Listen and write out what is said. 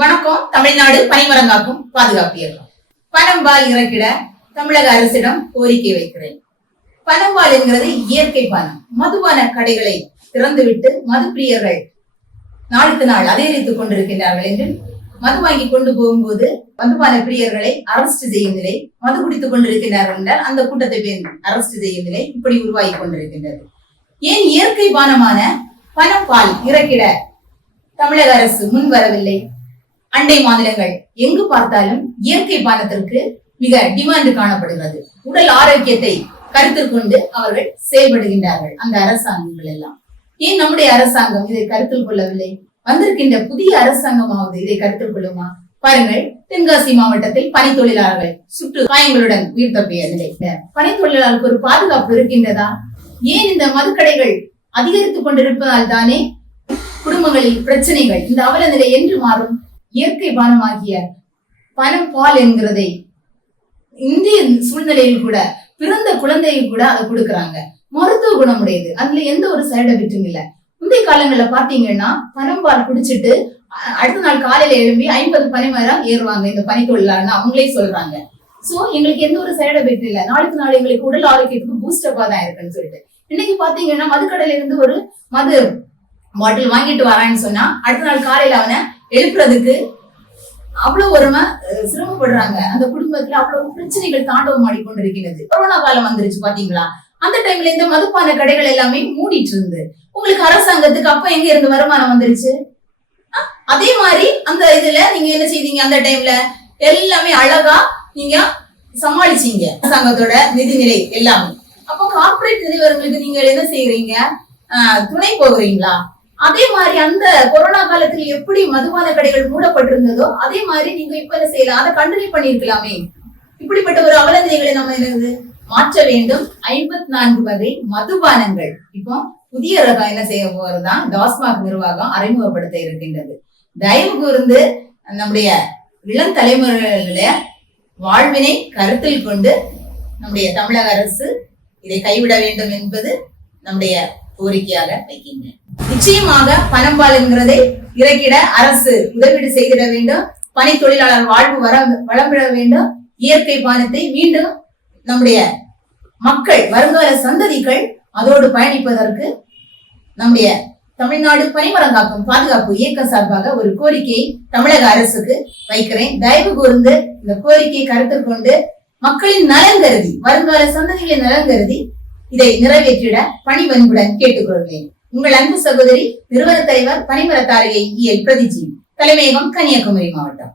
வணக்கம். தமிழ்நாடு பனைமரங்காக்கும் பாதுகாப்பு இயக்கம் பனம்பால் இறக்கிட தமிழக அரசிடம் கோரிக்கை வைக்கிறேன். பனம்பால் என்கிறது இயற்கை பானம். மதுபான கடைகளை திறந்துவிட்டு மது பிரியர்கள் நாளுக்கு நாள் அதிகரித்துக் கொண்டிருக்கின்றார்கள் என்று மது வாங்கி கொண்டு போகும்போது மதுபான பிரியர்களை அரெஸ்ட் செய்யும் நிலை, மது குடித்துக் கொண்டிருக்கிறார்கள் என்றால் அந்த கூட்டத்தை அரெஸ்ட் செய்யும் நிலை இப்படி உருவாகி கொண்டிருக்கின்றது. ஏன் இயற்கை பானமான பனம்பால் இறக்கிட தமிழக அரசு முன் வரவில்லை? அண்டை மாநிலங்கள் எங்கு பார்த்தாலும் இயற்கை பானத்திற்கு மிக டிமாண்ட் காணப்படுகிறது. உடல் ஆரோக்கியத்தை கருத்தில் கொண்டு அவர்கள் செயல்படுகின்றார்கள் அந்த அரசாங்கங்கள் எல்லாம். ஏன் நம்முடைய அரசாங்கம் இதை கருத்தில் கொள்ளவில்லை? வந்திருக்கின்ற புதிய அரசாங்கமாவது இதை கருத்தில் கொள்ளுமா? பாருங்கள், தென்காசி மாவட்டத்தில் பனி தொழிலாளர்கள் சுற்று காயங்களுடன் உயிர் தப்பிய நிலை. பனி தொழிலாளர்களுக்கு ஒரு பாதுகாப்பு இருக்கின்றதா? ஏன் இந்த மதுக்கடைகள் அதிகரித்துக் கொண்டிருப்பதால் தானே குடும்பங்களில் பிரச்சனைகள். இந்த அவல நிலை என்று மாறும்? இயற்கை பானமாகிய பனம்பால் என்கிறதை இந்திய சூழ்நிலையில் கூட பிறந்த குழந்தையும் கூட அதை கொடுக்கறாங்க. மருத்துவ குணமுடையது, அதுல எந்த ஒரு சைடு எஃபெக்டும் இல்ல. முந்தைய காலங்கள்ல பாத்தீங்கன்னா பனம்பால் குடிச்சிட்டு அடுத்த நாள் காலையில எழும்பி 50 பனைமரம் ஏறுவாங்க இந்த பனி தொழிலாளர்னு அவங்களே சொல்றாங்க. சோ எங்களுக்கு எந்த ஒரு சைடு எஃபெக்ட் இல்ல, நாளுக்கு நாள் எங்களுக்கு உடல் ஆரோக்கியத்துக்கு பூஸ்டப்பா தான் இருக்குன்னு சொல்லிட்டு. இன்னைக்கு பாத்தீங்கன்னா மதுக்கடையில இருந்து ஒரு மது பாட்டில் வாங்கிட்டு வரான்னு சொன்னா அடுத்த நாள் காலையில அவனை எழுப்புறதுக்கு அவ்வளவு ஒருமை சிரமப்படுறாங்க. அந்த குடும்பத்துல அவ்வளவு பிரச்சனைகள் தாண்டவம் ஆடிக்கொண்டிருக்கிறது. கொரோனா காலம் வந்துருச்சு பாத்தீங்களா? அந்த டைம்ல இந்த மதுப்பான கடைகள் எல்லாமே மூடிட்டு இருந்து உங்களுக்கு அரசாங்கத்துக்கு அப்ப எங்க இருந்து வருமானம் வந்துருச்சு? அதே மாதிரி அந்த இதுல நீங்க என்ன செய்தீங்க? அந்த டைம்ல எல்லாமே அழகா நீங்க சமாளிச்சீங்க அரசாங்கத்தோட நிதிநிலை எல்லாமே. அப்போ கார்பரேட் நிறுவனங்களுக்கு நீங்க என்ன செய்யறீங்க? துணை போகிறீங்களா? அதே மாதிரி அந்த கொரோனா காலத்தில் எப்படி மதுபான கடைகள் மூடப்பட்டிருந்ததோ அதே மாதிரி நீங்க இப்ப என்ன செய்யலாம்? அதை கண்டினியூ பண்ணிருக்கலாமே. இப்படிப்பட்ட ஒரு அவலநிலைகளை நம்ம என்னது மாற்ற வேண்டும். 54 வகை மதுபானங்கள் இப்போ புதிய ரகம் என்ன செய்ய போறதுதான் டாஸ்மாக் நிர்வாகம் அறிமுகப்படுத்த இருக்கின்றது. தயவு கூர்ந்து நம்முடைய இளம் தலைமுறைகளுடைய வாழ்வினை கருத்தில் கொண்டு நம்முடைய தமிழக அரசு இதை கைவிட வேண்டும் என்பது நம்முடைய கோரிக்கையாக வைக்கின்றேன். நிச்சயமாக பனம்பால் என்கிறதை இறக்கிட அரசு உதவீடு செய்திட வேண்டும். பனி தொழிலாளர் வாழ்வு வளம் பெற வேண்டும். இயற்கை பானத்தை மீண்டும் நம்முடைய மக்கள் வருங்கால சந்ததிகள் அதோடு பயணிப்பதற்கு நம்முடைய தமிழ்நாடு பனைமரங்காக்கும் பாதுகாப்பு இயக்கம் சார்பாக ஒரு கோரிக்கையை தமிழக அரசுக்கு வைக்கிறேன். தயவு கூர்ந்து இந்த கோரிக்கையை கருத்தில் கொண்டு மக்களின் நலன் கருதி, வருங்கால சந்ததிகளின் நலன் கருதி இதை நிறைவேற்றிட பணிவன்புடன் கேட்டுக்கொள்கிறேன். உங்கள் அன்பு சகோதரி, நிறுவன தலைவர், பனைமர தாரகை EL பிரதிஜி, தலைமையகம், கன்னியாகுமரி மாவட்டம்.